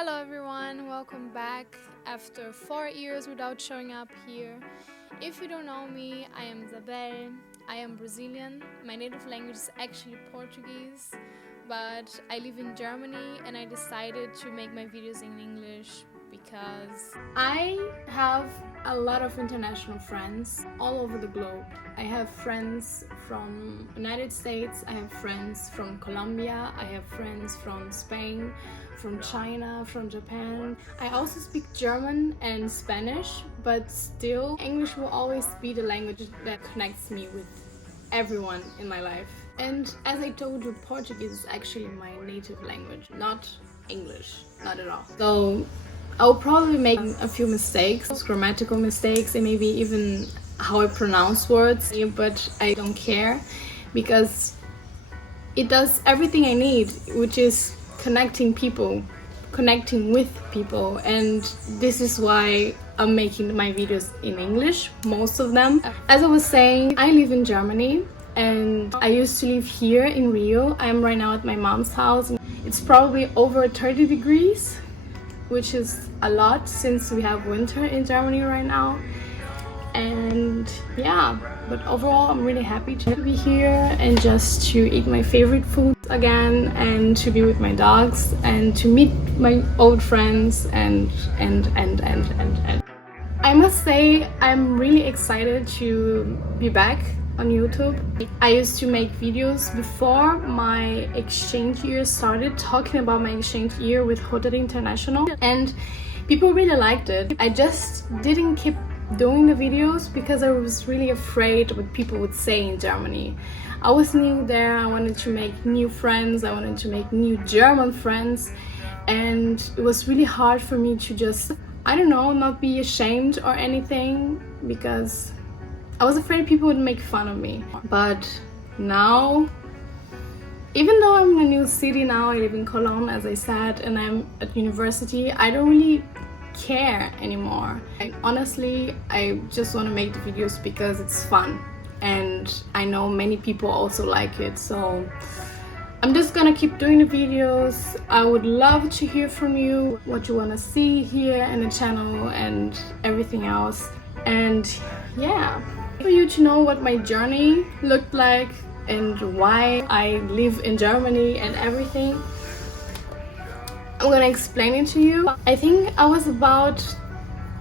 Hello everyone, welcome back after 4 years without showing up here. If you don't know me, I am Isabel. I am Brazilian. My native language is actually Portuguese, but I live in Germany and I decided to make my videos in English because I have a lot of international friends all over the globe. I have friends from United States, I have friends from Colombia, I have friends from Spain, from China, from Japan. I also speak German and Spanish, but still English will always be the language that connects me with everyone in my life. And as I told you, Portuguese is actually my native language, not English, not at all. So I'll probably make a few mistakes, grammatical mistakes, and maybe even how I pronounce words, but I don't care because it does everything I need, which is connecting people, connecting with people, and this is why I'm making my videos in English, most of them. As I was saying, I live in Germany and I used to live here in Rio. I'm right now at my mom's house. It's probably over 30 degrees, which is a lot since we have winter in Germany right now. And yeah, but overall I'm really happy to be here and just to eat my favorite food again and to be with my dogs and to meet my old friends and I must say I'm really excited to be back on YouTube. I used to make videos before my exchange year started, talking about my exchange year with Rotary International, and people really liked it. I just didn't keep doing the videos because I was really afraid what people would say in Germany. I was new there, I wanted to make new friends, I wanted to make new German friends, and it was really hard for me to just, I don't know, not be ashamed or anything because I was afraid people would make fun of me. But now, even though I'm in a new city now, I live in Cologne, as I said, and I'm at university, I don't really care anymore. Honestly, I just want to make the videos because it's fun. And I know many people also like it, so I'm just gonna keep doing the videos. I would love to hear from you, what you want to see here in the channel and everything else. And yeah, for you to know what my journey looked like and why I live in Germany and everything, I'm gonna explain it to you. I think I was about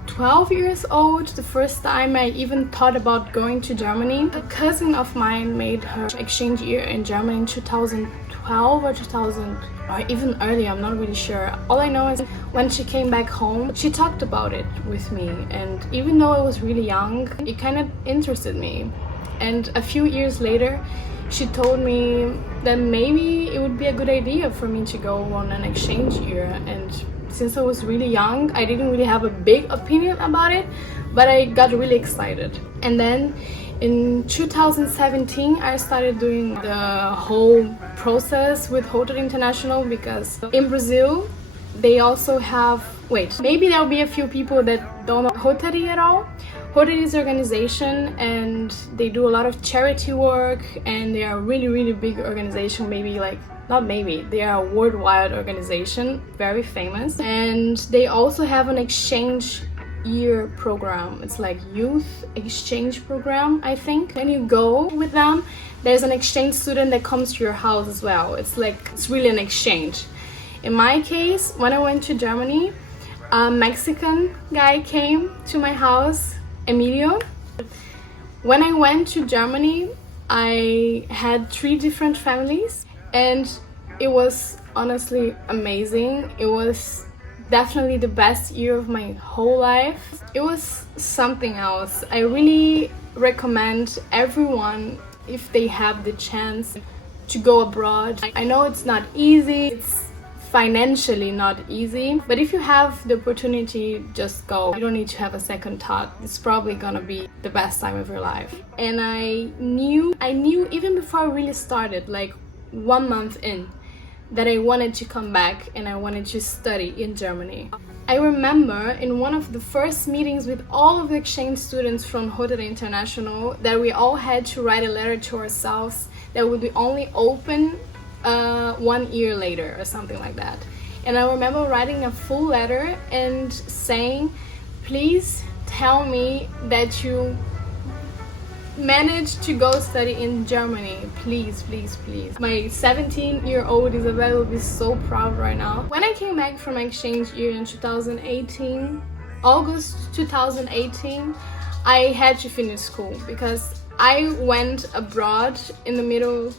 12 years old the first time I even thought about going to Germany. A cousin of mine made her exchange year in Germany in 2012 or 2000 or even earlier, I'm not really sure. All I know is when she came back home, she talked about it with me, and even though I was really young, it kind of interested me. And a few years later, she told me that maybe it would be a good idea for me to go on an exchange year. And since I was really young, I didn't really have a big opinion about it, but I got really excited. And then in 2017, I started doing the whole process with Rotary International because in Brazil, they also have, maybe there'll be a few people that don't know Rotary at all. Rotary is an organization and they do a lot of charity work, and they are a really big organization, they are a worldwide organization, very famous. And they also have an exchange year program. It's like youth exchange program, I think. When you go with them, there's an exchange student that comes to your house as well. It's really an exchange. In my case, when I went to Germany, a Mexican guy came to my house, Emilio. When I went to Germany, I had 3 different families, and it was honestly amazing. It was definitely the best year of my whole life. It was something else. I really recommend everyone, if they have the chance, to go abroad. I know it's not easy, it's financially not easy, but if you have the opportunity, just go. You don't need to have a second thought. It's probably gonna be the best time of your life. And I knew even before I really started, like 1 month in, that I wanted to come back and I wanted to study in Germany. I remember in one of the first meetings with all of the exchange students from Rotary International that we all had to write a letter to ourselves that would be only open 1 year later or something like that. And I remember writing a full letter and saying, please tell me that you managed to go study in Germany. Please, please, please. My 17-year-old Isabel will be so proud right now. When I came back from my exchange year in 2018, August 2018, I had to finish school because I went abroad in the middle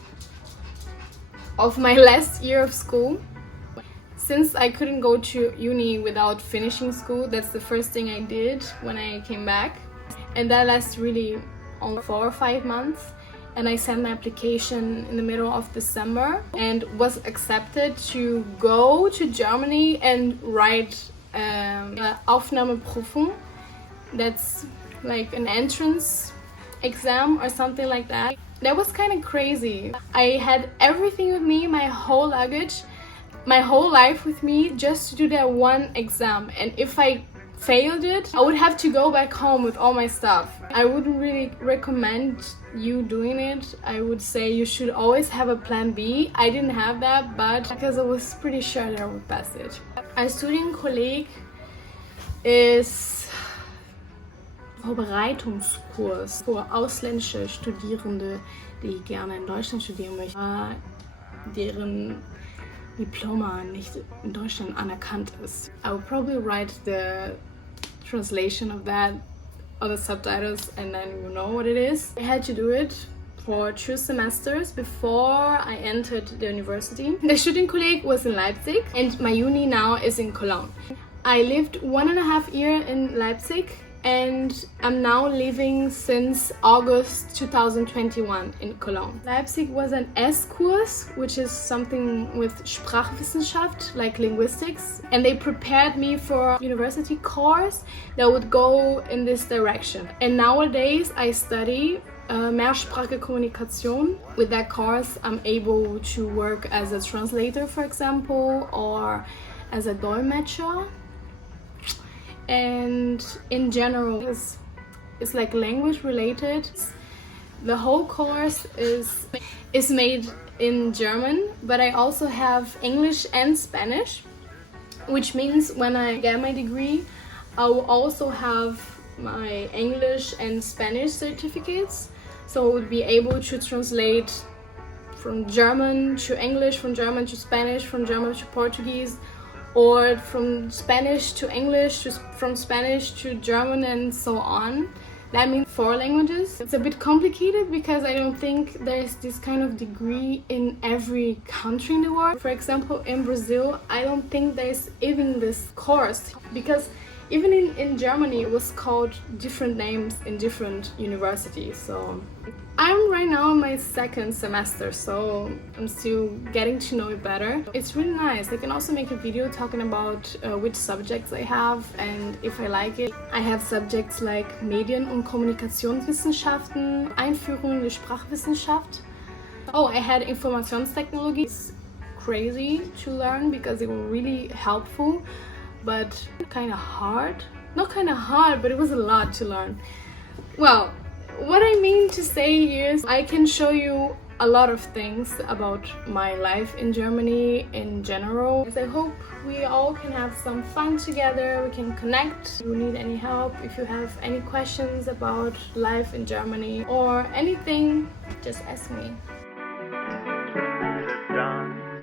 of my last year of school. Since I couldn't go to uni without finishing school, that's the first thing I did when I came back. And that lasted really only 4 or 5 months. And I sent my application in the middle of December and was accepted to go to Germany and write Aufnahmeprüfung. That's like an entrance exam or something like that. That was kind of crazy. I had everything with me, my whole luggage, my whole life with me just to do that one exam. And if I failed it, I would have to go back home with all my stuff. I wouldn't really recommend you doing it. I would say you should always have a plan B. I didn't have that, but because I was pretty sure that I would pass it. Ein Studienkolleg ist Vorbereitungskurs für ausländische Studierende, die gerne in Deutschland studieren möchten, deren Diploma nicht in Deutschland anerkannt ist. I will probably write the translation of that or the subtitles and then you know what it is. I had to do it for 2 semesters before I entered the university. The Studienkolleg was in Leipzig and my uni now is in Cologne. I lived 1.5 years in Leipzig and I'm now living since August 2021 in Cologne. Leipzig was an S-Kurs, which is something with Sprachwissenschaft, like linguistics, and they prepared me for a university course that would go in this direction. And nowadays I study Mehrsprachige Kommunikation. With that course I'm able to work as a translator, for example, or as a Dolmetscher. And in general, it's like language related. The whole course is made in German, but I also have English and Spanish, which means when I get my degree, I will also have my English and Spanish certificates. So I would be able to translate from German to English, from German to Spanish, from German to Portuguese, or from Spanish to English, from Spanish to German, and so on. That means 4 languages. It's a bit complicated because I don't think there's this kind of degree in every country in the world. For example, in Brazil, I don't think there's even this course because even in Germany it was called different names in different universities. So I'm right now in my 2nd semester, so I'm still getting to know it better. It's really nice. I can also make a video talking about which subjects I have and if I like it. I have subjects like Medien- und Kommunikationswissenschaften, Einführung in die Sprachwissenschaft. Oh, I had Informationstechnologie. It's crazy to learn because it was really helpful, but kind of hard. Not kind of hard, but it was a lot to learn. Well, what I mean to say here is I can show you a lot of things about my life in Germany in general. I hope we all can have some fun together, we can connect. If you need any help, if you have any questions about life in Germany or anything, just ask me.